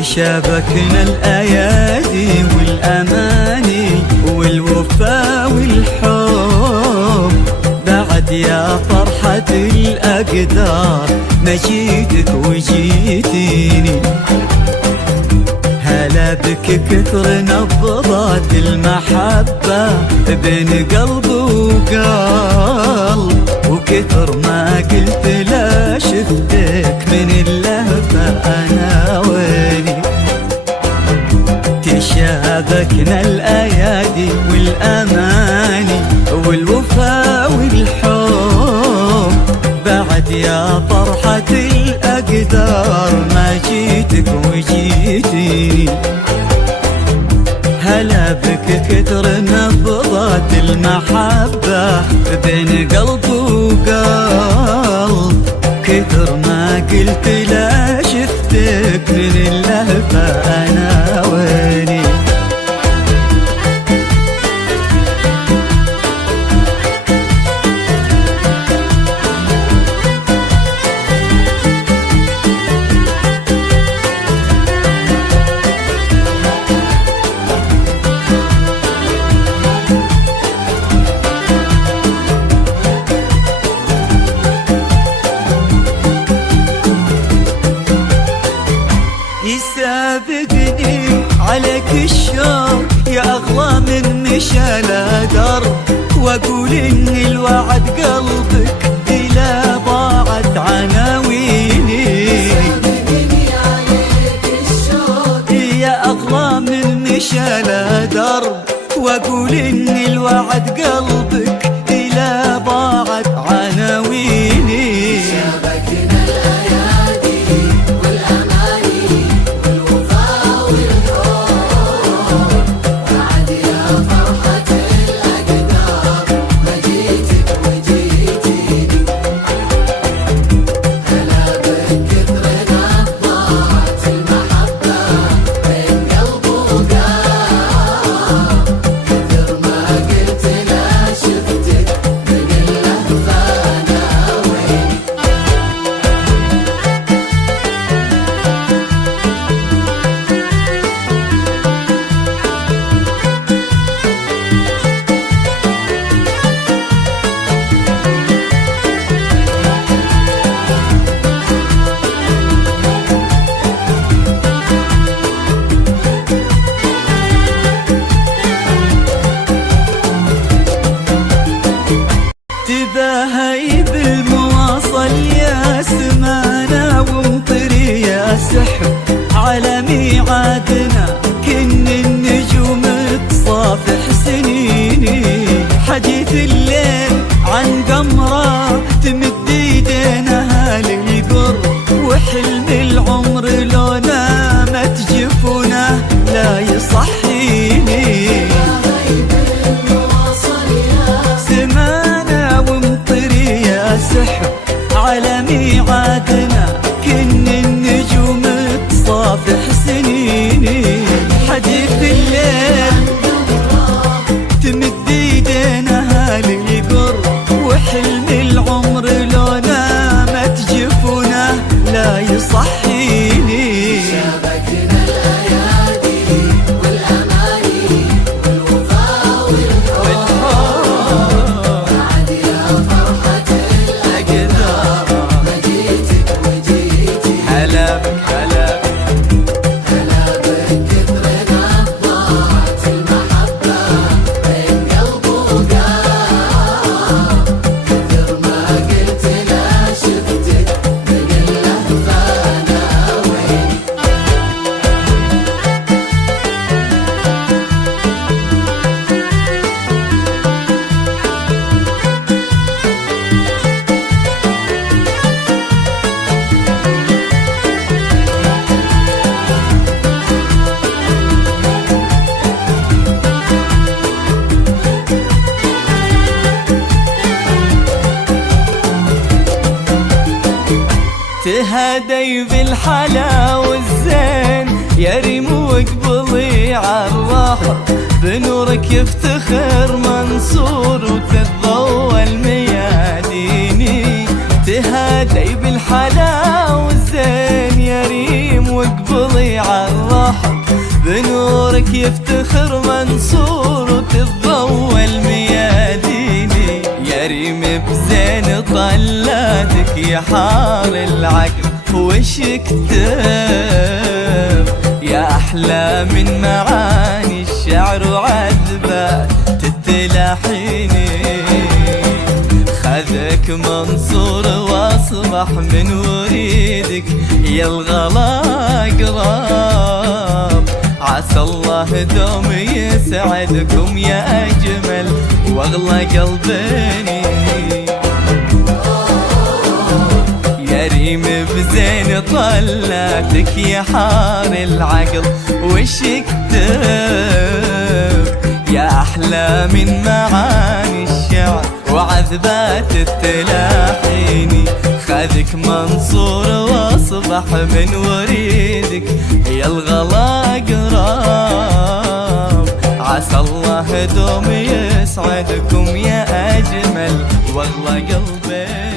تشابكنا الأيادي والأماني والوفا والحب بعد يا فرحة الأقدار مجيتك وجيتيني. هلا بك كثر نبضات المحبة بين قلب وقلب، وكثر ما قلت لا شفتك من اللهفة أنا ويني. تشابكنا الأيادي والأماني والوفا والحب بعد يا فرحة الأقدار ما جيتك وجيتيني. هلا بك كثر نبضات المحبة بين قلب وقلب، كثر ما قلت لا شفتك من اللهفة أنا ويني. يسابقني عليك الشوق يا أغلى من مشى درب، وأقول إن الوعد قلبك إلى ضاعت عناويني. يسابقني عليك الشوق يا أغلى من مشى درب، وأقول إن الوعد قلبك إلى ضاعت عناويني. تباهي بالمواصل يا سمانة ومطري يا سحب على ميعادنا كن النجوم تصافح سنيني. حديث الليل عن قمرة تمد ايدينها للقرب، وحلم العمر لو نامت جفونه لا يصحيني. سحب على ميعادنا كن النجوم تصافح سنيني. حديث الليل تمد ايدينها للقرب، وحلم العمر لو نامت جفونه لا يصحيني. تهادي بالحلا والزين يا ريم وقبلي عالراحة، بنورك يفتخر منصور وتتضوى المياديني. تهادي بالحلا والزين يا ريم وقبلي وقبلي عالرحب، بنورك يفتخر منصور وتتضوى المياديني. يا ريم بزين طلاتك يا حار العقل وش كتب، يا أحلى من معاني الشعر وعذبات التلاحيني. خذك منصور واصبح من وريدك يا الغلا قراب، عسى الله دوم يسعدكم يا أجمل واغلى قلبيني. يا ريم بزين طلاتك يا حار العقل وش كتب، يا أحلى من معاني الشعر وعذبات التلاحيني. خذك منصور واصبح من وريدك يا الغلا قراب، عسى الله دوم يسعدكم يا أجمل واغلى قلبي.